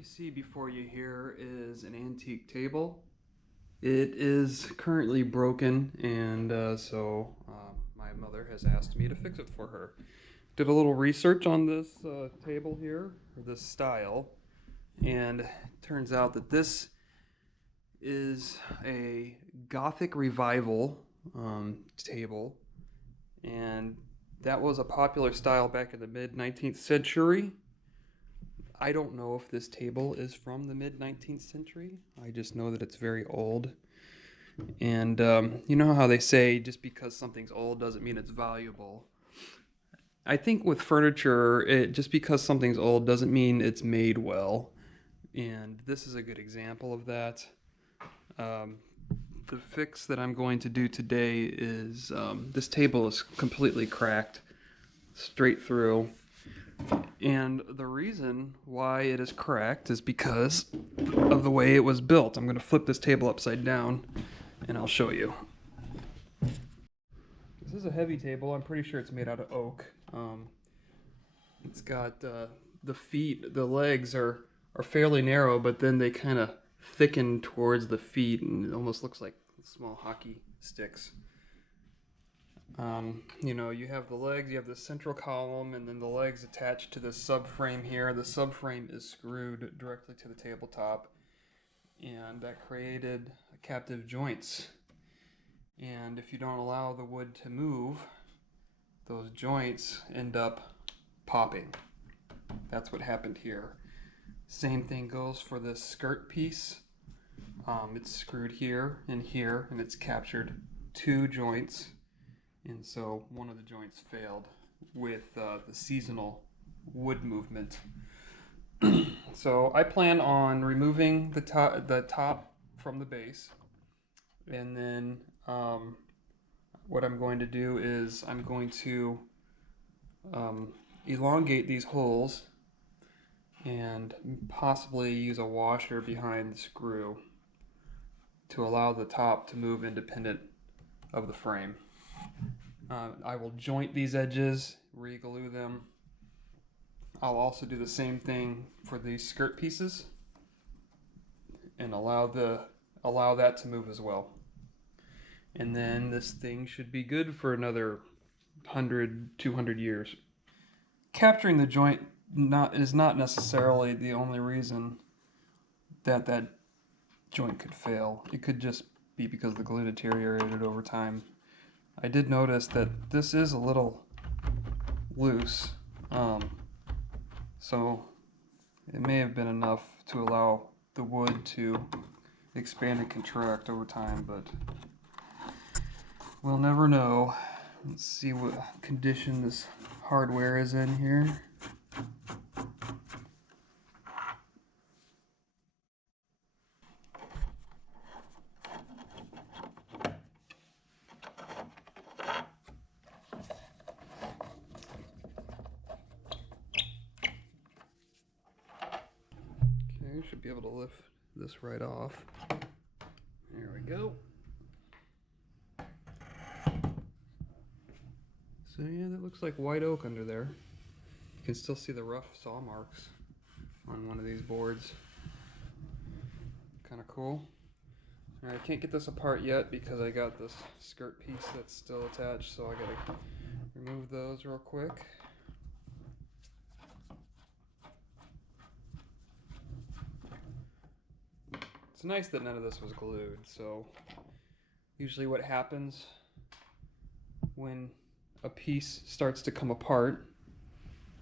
you see before you here is an antique table. It is currently broken, and my mother has asked me to fix it for her. Did a little research on this table here, or this style, and turns out that this is a Gothic revival table, and that was a popular style back in the mid 19th century. I don't know if this table is from the mid 19th century. I just know that it's very old. And you know how they say just because something's old doesn't mean it's valuable. I think with furniture, just because something's old doesn't mean it's made well. And this is a good example of that. The fix that I'm going to do today is this table is completely cracked straight through. And the reason why it is cracked is because of the way it was built. I'm going to flip this table upside down and I'll show you. This is a heavy table. I'm pretty sure it's made out of oak. It's got the feet, the legs are fairly narrow, but then they kind of thicken towards the feet and it almost looks like small hockey sticks. You have the legs, you have the central column, and then the legs attached to the subframe here. The subframe is screwed directly to the tabletop, and that created captive joints. And if you don't allow the wood to move, those joints end up popping. That's what happened here. Same thing goes for this skirt piece. It's screwed here, and it's captured two joints. And so one of the joints failed with the seasonal wood movement. So I plan on removing the top from the base, and then what I'm going to do is I'm going to elongate these holes and possibly use a washer behind the screw to allow the top to move independent of the frame. I will joint these edges, re-glue them. I'll also do the same thing for these skirt pieces and allow that to move as well. And then this thing should be good for another 100, 200 years. Capturing the joint is not necessarily the only reason that joint could fail. It could just be because the glue deteriorated over time. I did notice that this is a little loose, so it may have been enough to allow the wood to expand and contract over time, but we'll never know. Let's see what condition this hardware is in here. Should be able to lift this right off. There we go. So yeah, that looks like white oak under there. You can still see the rough saw marks on one of these boards. Kind of cool. Alright, I can't get this apart yet because I got this skirt piece that's still attached, so I gotta remove those real quick. It's nice that none of this was glued, so usually what happens when a piece starts to come apart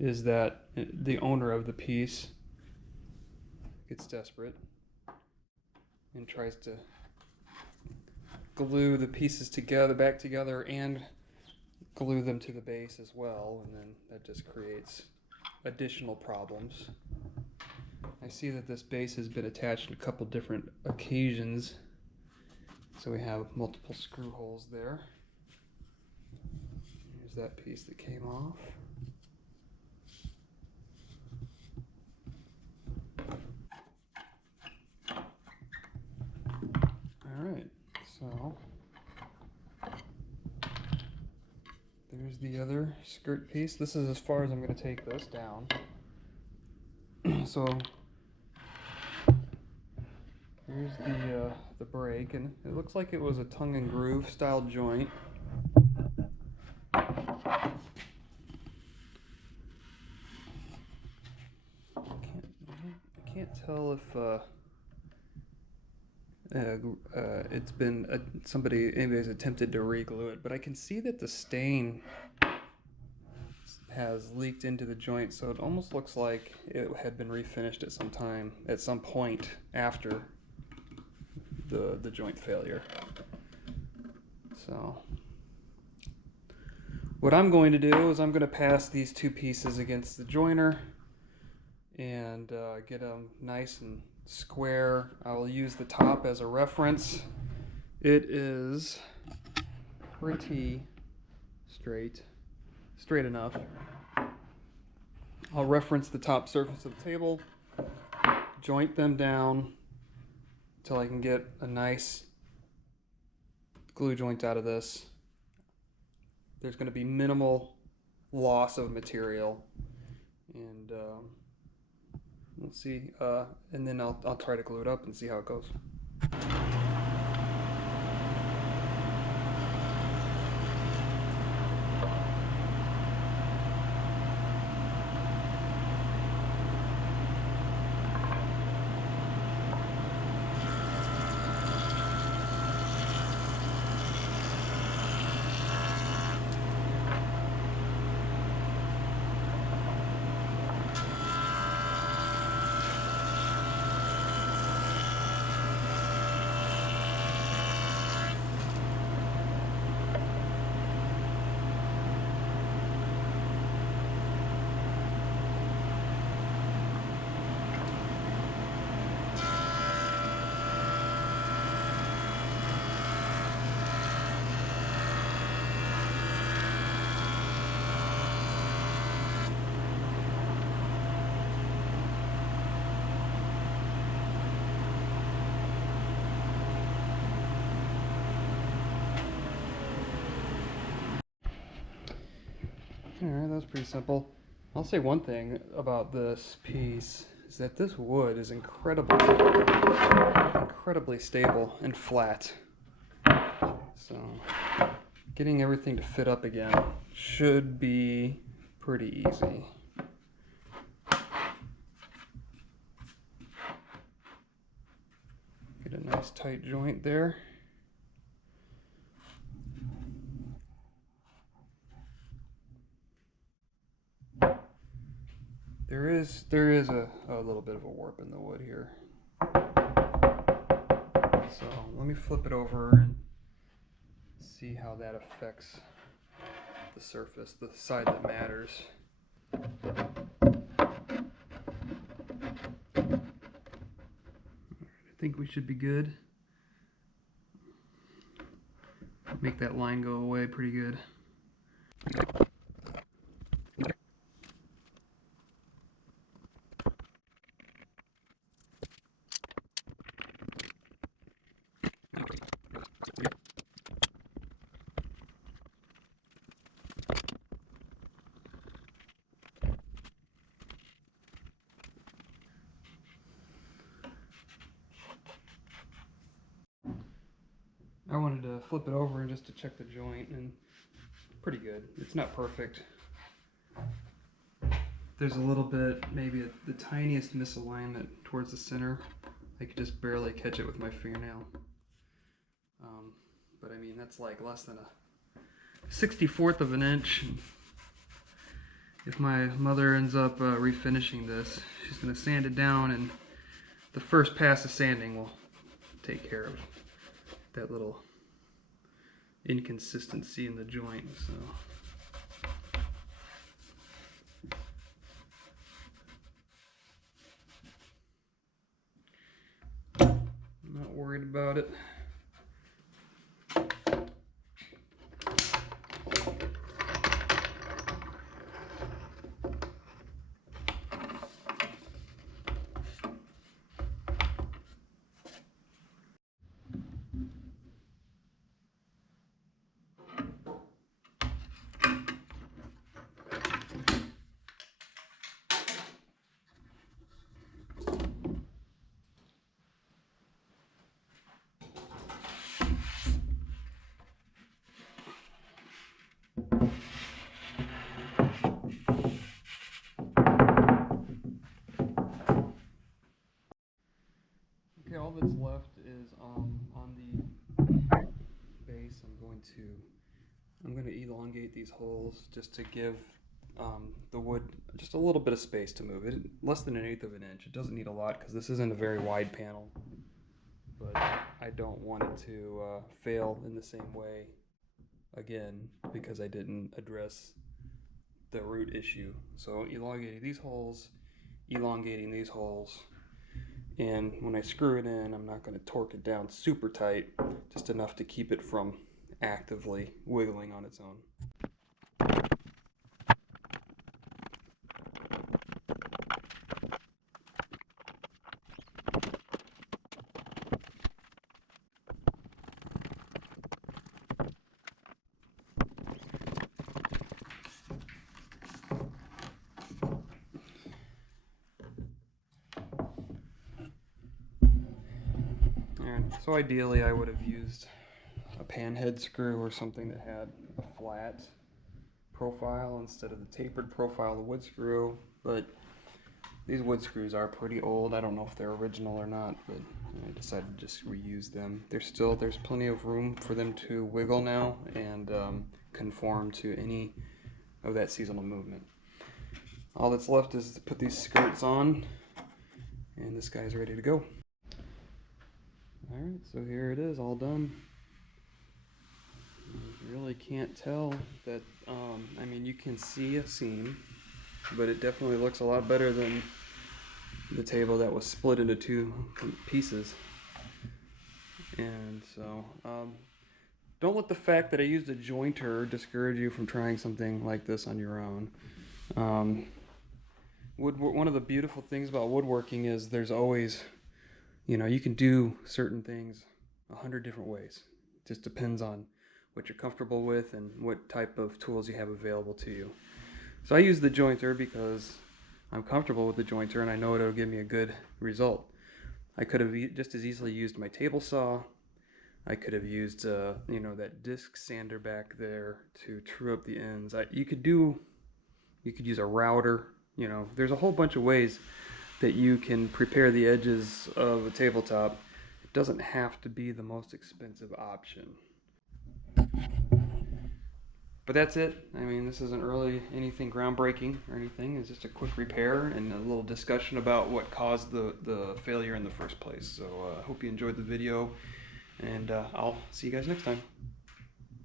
is that the owner of the piece gets desperate and tries to glue the pieces back together and glue them to the base as well, and then that just creates additional problems. I see that this base has been attached on a couple different occasions, so we have multiple screw holes there. Here's that piece that came off. Alright, so there's the other skirt piece. This is as far as I'm going to take this down. So Here's the break, and it looks like it was a tongue and groove style joint. I can't tell if it's been anybody's attempted to re-glue it, but I can see that the stain has leaked into the joint, so it almost looks like it had been refinished at some point after the joint failure. So what I'm going to do is I'm going to pass these two pieces against the joiner and get them nice and square. I will use the top as a reference. It is pretty straight enough. I'll reference the top surface of the table, joint them down until I can get a nice glue joint out of this. There's going to be minimal loss of material, and we'll see, and then I'll try to glue it up and see how it goes. Alright, that was pretty simple. I'll say one thing about this piece is that this wood is incredibly stable and flat. So getting everything to fit up again should be pretty easy. Get a nice tight joint there. There is a little bit of a warp in the wood here. So let me flip it over and see how that affects the surface, the side that matters. I think we should be good. Make that line go away pretty good. I wanted to flip it over and just to check the joint, and pretty good. It's not perfect. There's a little bit, maybe the tiniest misalignment towards the center. I could just barely catch it with my fingernail. But I mean, that's like less than a 64th of an inch. If my mother ends up refinishing this, she's going to sand it down, and the first pass of sanding will take care of that little inconsistency in the joint. So I'm not worried about it. all that's left is on the base. I'm going to elongate these holes just to give the wood just a little bit of space to move it. Less than 1/8 of an inch. It doesn't need a lot because this isn't a very wide panel. But I don't want it to fail in the same way again because I didn't address the root issue. So elongating these holes, and when I screw it in, I'm not going to torque it down super tight, just enough to keep it from actively wiggling on its own. So ideally I would have used a pan head screw or something that had a flat profile instead of the tapered profile of the wood screw, but these wood screws are pretty old. I don't know if they're original or not, but I decided to just reuse them. There's plenty of room for them to wiggle now and conform to any of that seasonal movement. All that's left is to put these skirts on, and this guy's ready to go. Alright, so here it is, all done. You really can't tell that, I mean, you can see a seam, but it definitely looks a lot better than the table that was split into 2 pieces. And so, don't let the fact that I used a jointer discourage you from trying something like this on your own. One of the beautiful things about woodworking is there's always, you can do certain things 100 different ways. It just depends on what you're comfortable with and what type of tools you have available to you. So I use the jointer because I'm comfortable with the jointer and I know it'll give me a good result. I could have just as easily used my table saw. I could have used, that disc sander back there to true up the ends. You could use a router. There's a whole bunch of ways that you can prepare the edges of a tabletop. It doesn't have to be the most expensive option. But that's it. I mean, this isn't really anything groundbreaking or anything. It's just a quick repair and a little discussion about what caused the failure in the first place. So I hope you enjoyed the video, and I'll see you guys next time.